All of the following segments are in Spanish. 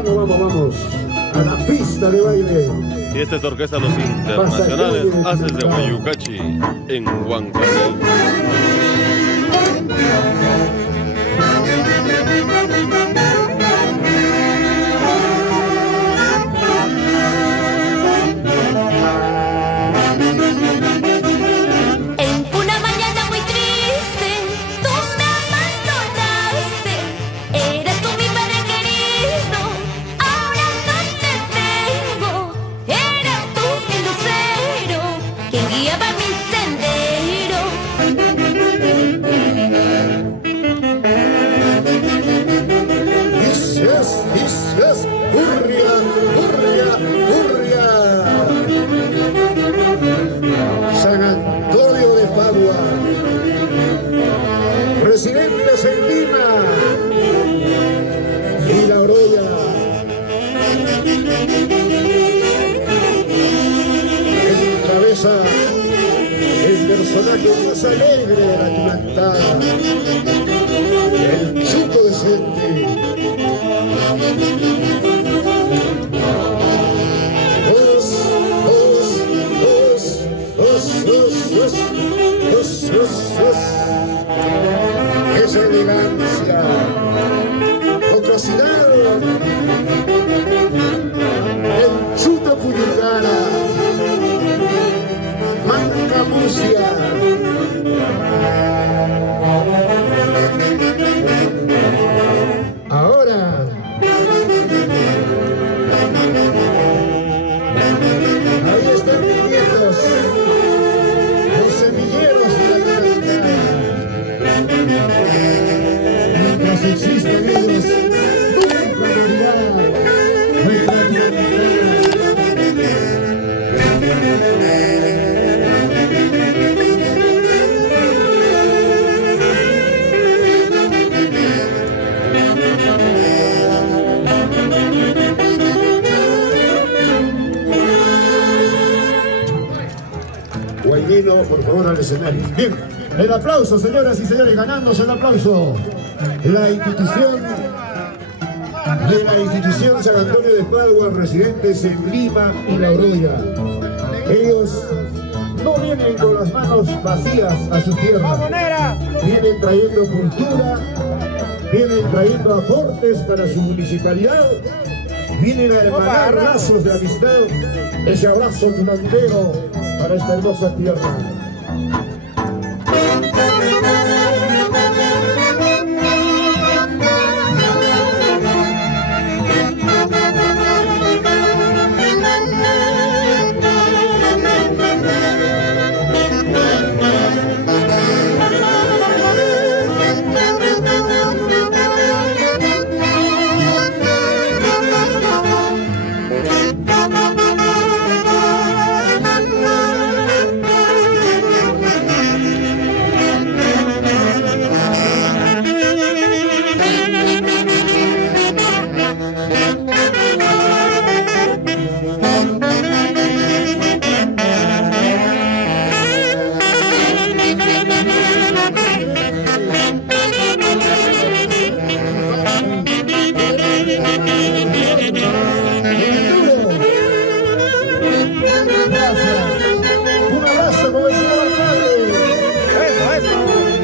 vamos. A la pista de baile. Y esta es la orquesta Los Internacionales Haces de Guayucachi en Huancaní. San Antonio de Padua, residentes en Lima y La Oroya. Encabeza el personaje más alegre de la Atlantada, el Chuto Decente. Esa elegancia, jocosidad, el Chuto Cuyucara, Mancamucia. Ahora, ahí están mis nietos, los semilleros de la Atlantada. Mientras existen ellos, nunca morirá nuestra Atlantada. Guaynino, por favor, al escenario. Bien, el aplauso, señoras y señores, ganándose el aplauso. La institución San Antonio de Padua, residentes en Lima y La Oroya. Ellos no vienen con las manos vacías a su tierra. Vienen trayendo cultura, vienen trayendo aportes para su municipalidad. Vienen a hermanar lazos de amistad, ese abrazo tunantero para esta hermosa tierra.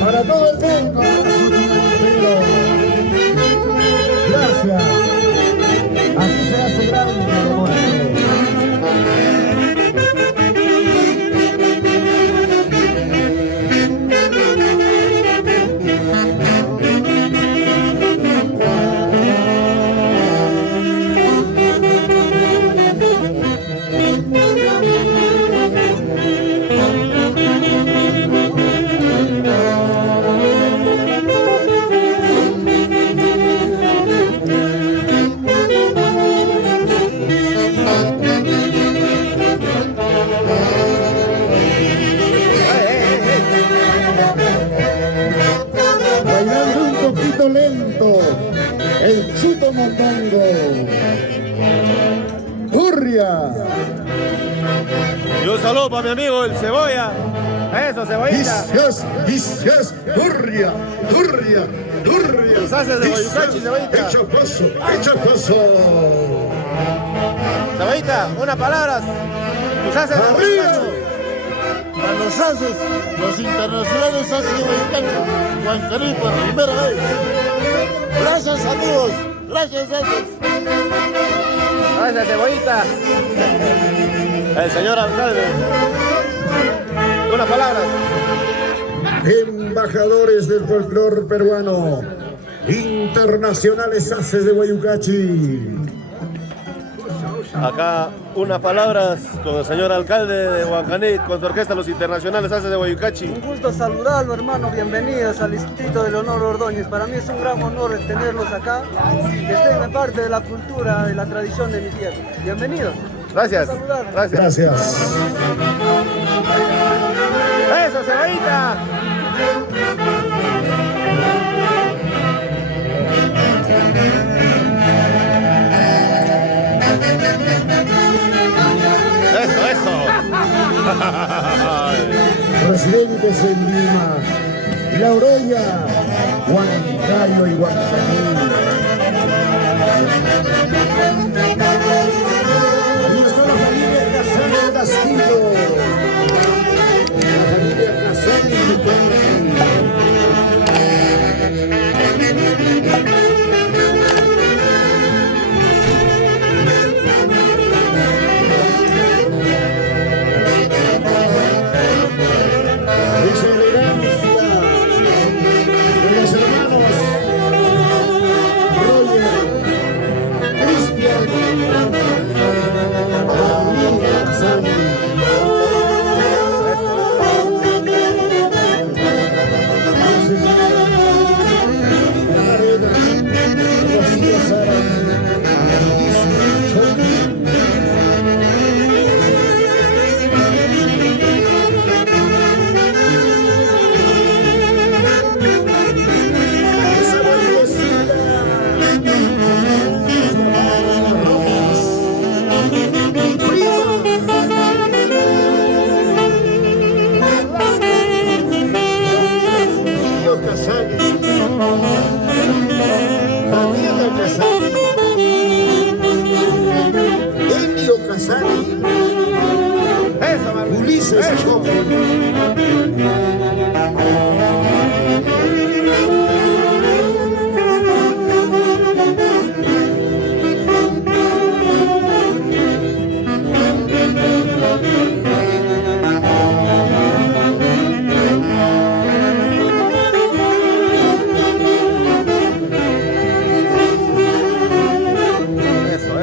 Para todo el mundo, gracias. Así se hace grande el amor. Lento, el Chuto Mondongo, Hurria. Y un saludo para mi amigo el Cebolla, Eso, Cebollita. Vicios, Turria. Los haces de Guayucachi, Cebollita. Echa paso. Cebollita, unas palabras. Los haces de Guayucachi. A los haces, los internacionales haces de Guayucachi, Huancaní por primera vez. Gracias amigos, gracias haces. Gracias, Cebollita. El señor alcalde. Unas palabras. Embajadores del folclor peruano, internacionales haces de Guayucachi. Acá unas palabras con el señor alcalde de Huancaní, con su orquesta Los Internacionales Haces de Guayucachi. Un gusto saludarlo, hermano. Bienvenidos al Distrito de Leonor Ordóñez. Para mí es un gran honor tenerlos acá, que estén en parte de la cultura, de la tradición de mi tierra. Bienvenidos. Gracias. Gracias. Eso, Cebollita. Eso. Residentes en Lima, La Oroya, Huancayo y Huancaní. Aquí está la familia Casani Castillo. La familia Casani Ulises Choque.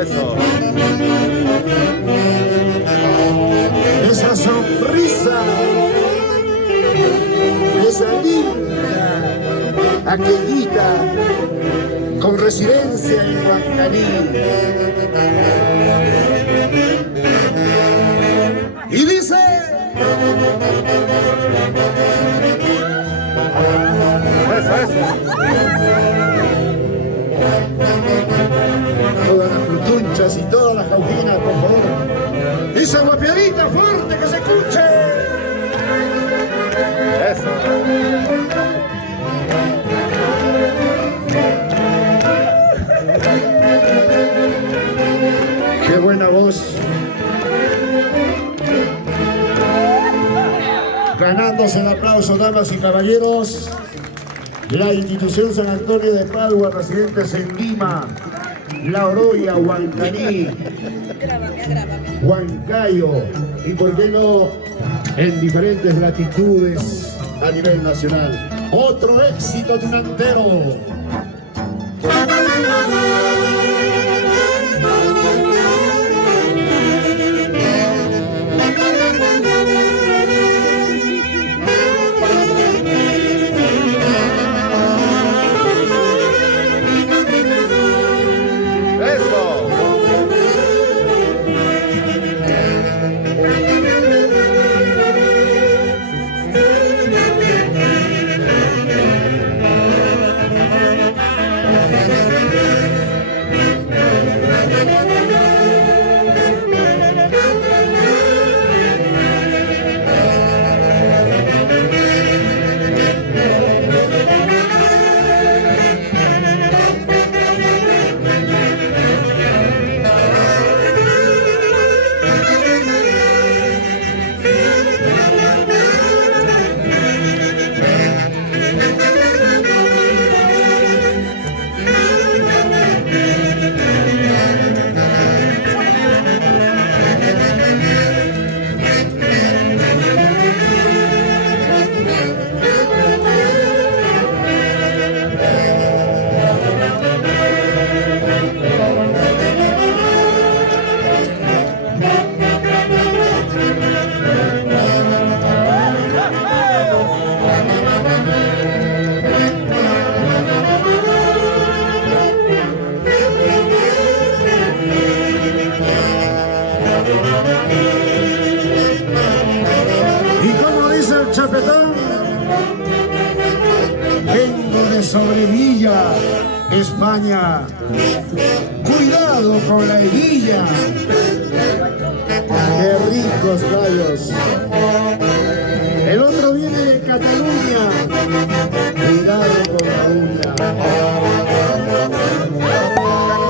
Eso. Esa sonrisa, esa linda, aquellita, con residencia en Huancaní. Y dice... Eso. Todas las plutunchas y todas las cauquinas, por favor. Esa guapiadita fuerte que se escuche. Eso. Qué buena voz. Ganándose el aplauso, damas y caballeros, la institución San Antonio de Padua, residentes en Lima, La Oroya, Huancaní, Huancayo y por qué no en diferentes latitudes a nivel nacional. Otro éxito tunantero. Y como dice el chapetón, vengo de Sobrevilla, España. Cuidado con la hebilla. ¡Qué ricos gallos! El otro viene de Cataluña. Cuidado con la uña.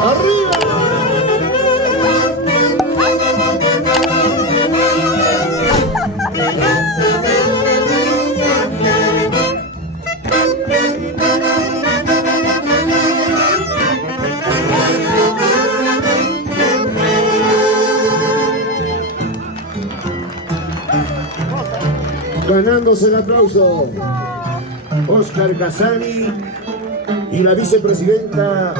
¡Arriba! Ganándose el aplauso, Oscar Casani y la vicepresidenta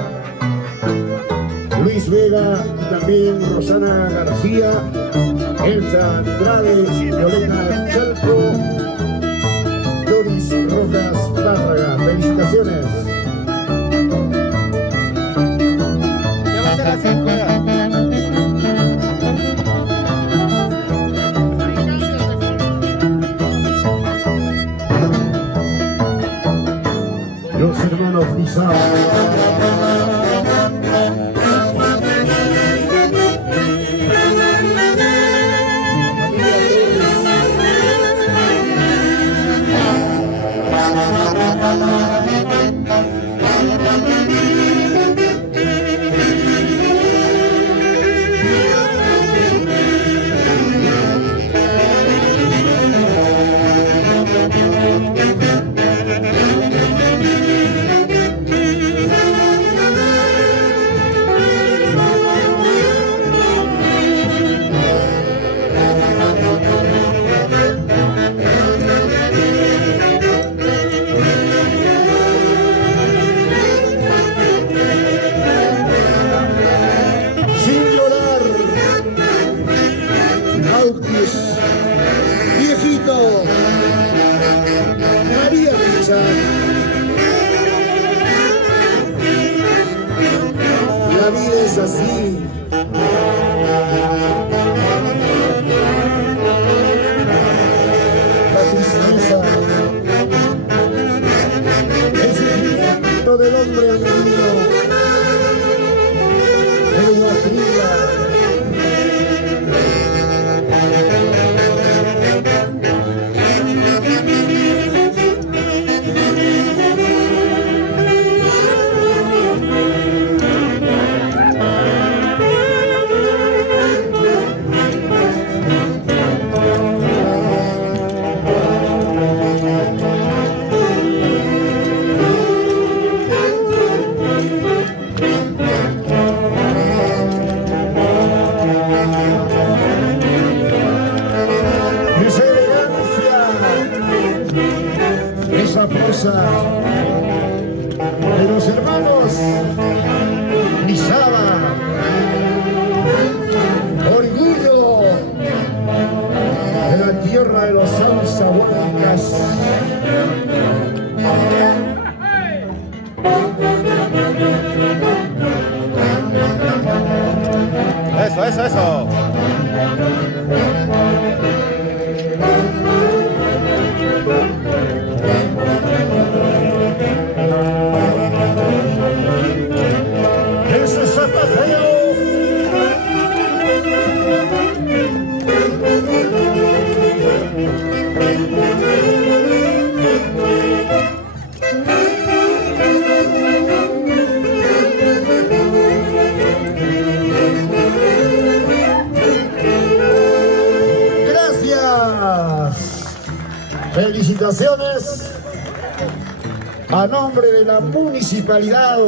Luis Vega, y también Rosana García, Elsa Andrade, Violeta Chalco, Doris Rojas Párraga. Felicitaciones. Ya va a ser las 5 ya. Los hermanos Pizarro. Viejito, María Luisa, la vida es así. La tristeza, el sufrimiento del hombre andino, el guatrila. Esa prosa de los hermanos Lizaba, orgullo de la tierra de los alzahuancas. Eso. Ese zapateo. Felicitaciones a nombre de la Municipalidad